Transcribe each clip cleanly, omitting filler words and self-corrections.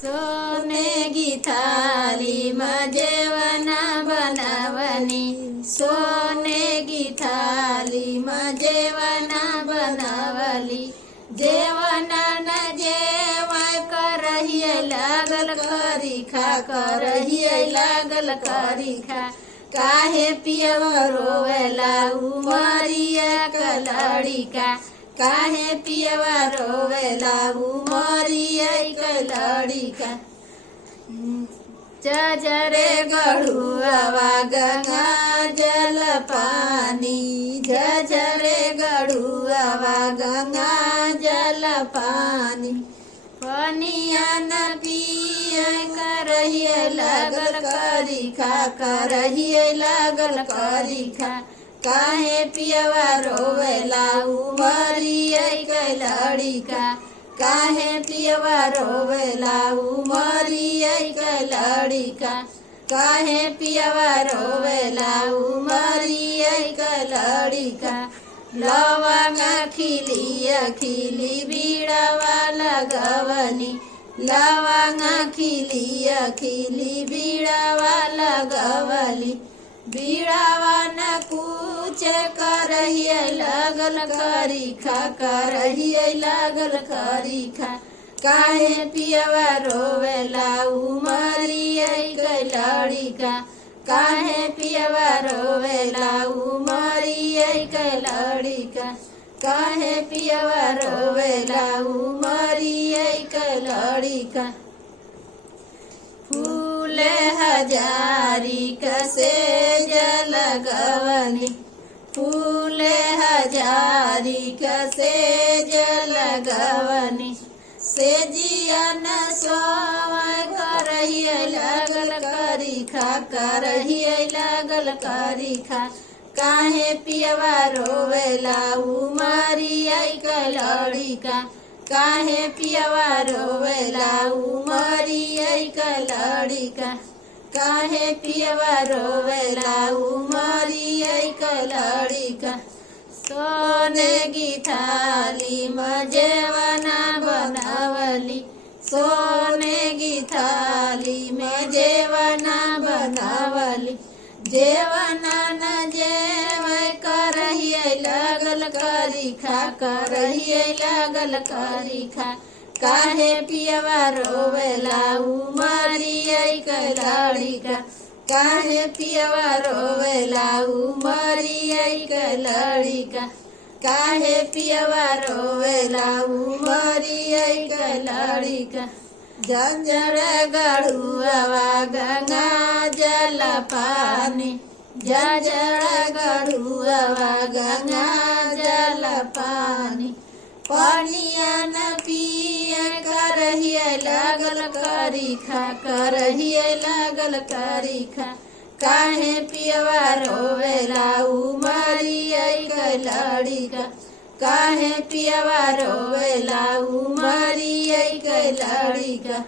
सोनेगी थालीमा जेवण बनावनी, सोनेगी थालीमा जेवण बनावली। जेवण न जेवण करहिए लागल करिखा, करहिए लागल करिखा। काहे पियवा रोवेला उमरिया कलड़िका, काहे पियवा रोवेला उमरिया कलड़िका। जजरे गढ़ुआवा गंगा जल पानी, जजरे गढ़ुआवा गंगा जल पानी। पनिया न पिए करहिए लागल करिखा, करहिए लागल करिखा। काहे पियवा रोवेला उमरिया कलड़िका, काहे पियवा रोवेला उमरिया कलड़िका। काहे पियवा रोवेला उमरिया कलड़िका। लवंग खिलिया खिली बीड़वा लगवनी, लवंग खिलिया खिली बीड़वा लगवली। बीड़वा न कुछ करहिए लागल करिखा, करहिए लागल करिखा। काहे पियवा रोवेला उमरिया कलड़िका, काहे पियवा रोवेला उमरिया कलड़िका। काहे पियवा रोवेला उमरिया कलड़िका। फूले हजारी कसे जल गवनी, फूले हजारी कसे जल गवनी। से जिया न सोवै करहिए लागल करिखा, करहिए लागल करिखा। काहे पियवा रोवेला उमरिया कलड़िका, काहे पियवा रोवेला उमरिया कलड़िका। काहे पियवा रोवेला उमरिया कलड़िका। सोनेगी थालीमा जेवण बनावली, सोनेगी थालीमा जेवण बनावली। जेवण न जेवै करहिए लागल करिखा, करहिए लागल करिखा। काहे पियवा रोवेला उमरिया कलड़िका, काहे पियवा रोवेला उमरिया कलड़िका। काहे पियवा रोवेला उमरिया कलड़िका। जंजर गढ़ुआवा गंगा जल पानी, जंजर गढ़ुआवा गंगा जल पानी। पनिया न पिए करहिए लागल करिखा, करहिए लागल करिखा। काहे पियवा रोवेला उमरिया कलड़िका, काहे पियवा रोवेला उमरिया कलड़िका।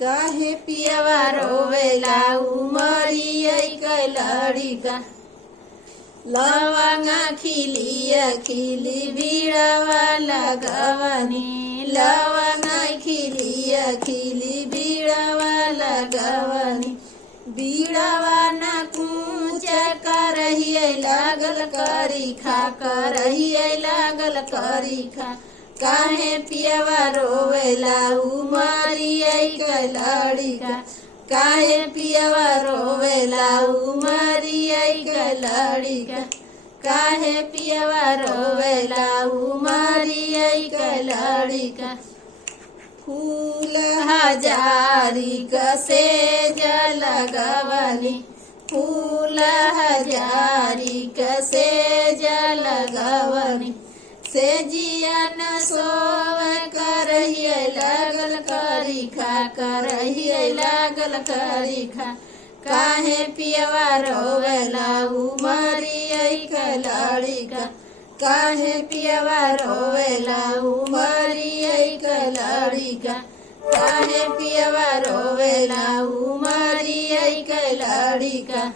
काहे पियवा रोवेला उमरिया कलड़िका। लवंग खिलिया खिली बीड़वा लगवनी, लवंग खिलिया खिली बीड़वा लगवनी। बीड़वा न कुछ करहिए लागल करिखा, करहिए लागल करिखा। काहे पियवा रोवेला उमरिया कलड़िका, काहे पियवा रोवेला उमरिया कलड़िका। काहे पियवा रोवेला उमरिया कलड़िका। फूल हजारी कसे जल गवनी, फूल हजारी कसे जल गवनी। से जिया न सोवै करहिए लागल करिखा, करहिए लागल करिखा। काहे पियवा रोवेला उमरिया कलड़िका, काहे पियवा रोवेला उमरिया कलड़िका। काहे पियवा रोवेला उमरिया कलड़िका।